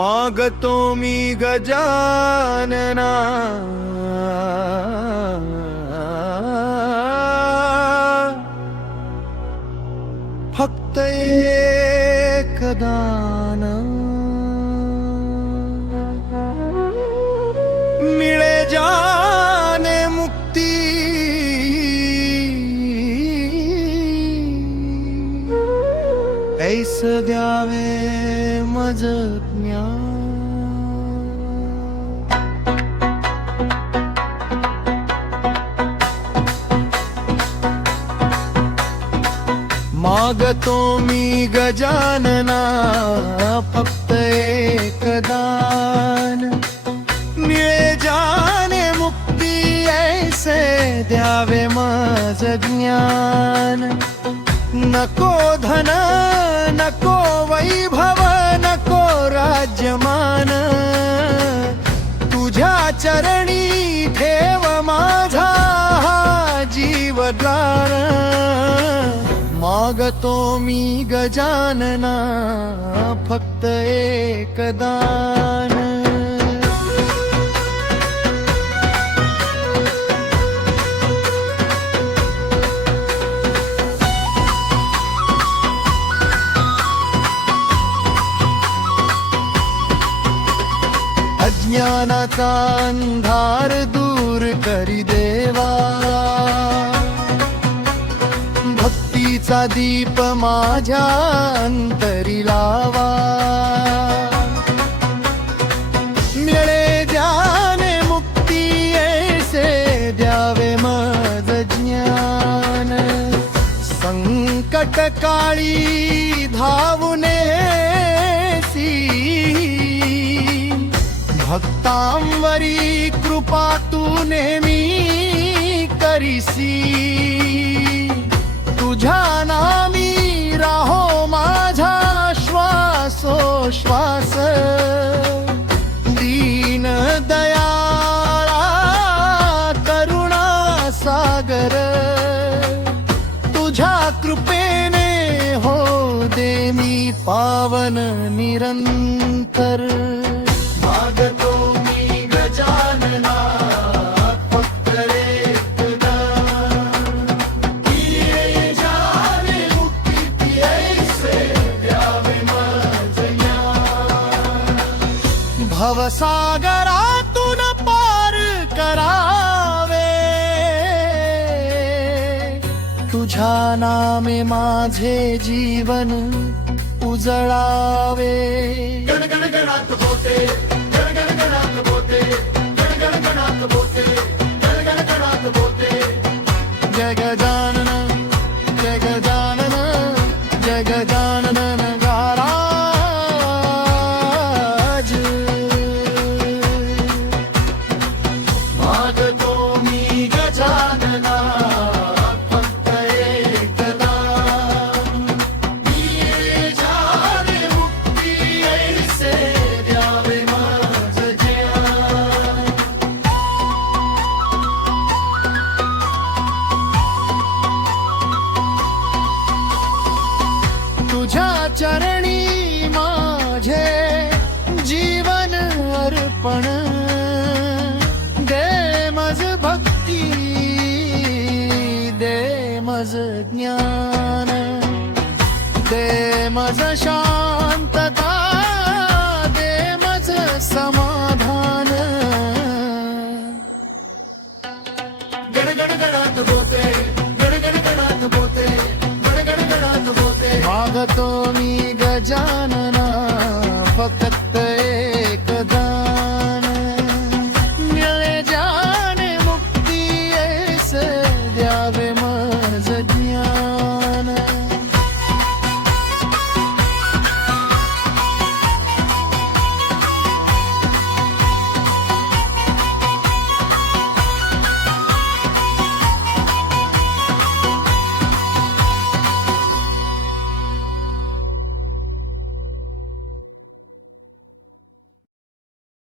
मागतो मी गजानना फक्त एक दान मिळे जाने मुक्ती ऐस द्यावे मज ज्ञान मागतो मी गजानना फक्त एक दान मिळे जाने मुक्ती ऐसे द्यावे मज ज्ञान नको धन नको वैभव नको राज्यमान तुझ्या चरणी ठेव माझा जीवदान मागतो मी गजानना फक्त एक दान अज्ञानाचा अंधार दूर करी देवा भक्तीचा दीप माझ्या अंतरी लावा मिळे ज्ञाने मुक्ती ऐसे द्यावे मज ज्ञान संकट काळी धावूने भक्तांवरी कृपा तू नेहमी करीसी तुझ्या नामी राहो माझा श्वासोश्वास दीन दयाळा करुणा सागर तुझ्या कृपेने हो दे मी पावन निरंतर मागतो मी गजानना फक्त एक दान मिळे जाने मुक्ती ऐसे द्यावे मज ज्ञान भवसागरातून पार करावे तुझ्या नामे माझे जीवन उजळावे गणगणात होते जय गजानन जय गजानन जय गजानन महाराज मागतो मी गजानना फक्त एक दान मिळे जाने मुक्ती ऐसे द्यावे मज ज्ञान तुझ्या चरणी माझे जीवन अर्पण दे मज भक्ती दे मज ज्ञान दे मज शांतता दे मज समाधान गणगणात होते गणगणात होते गणगणात होते मागतो मी गजानना फक्त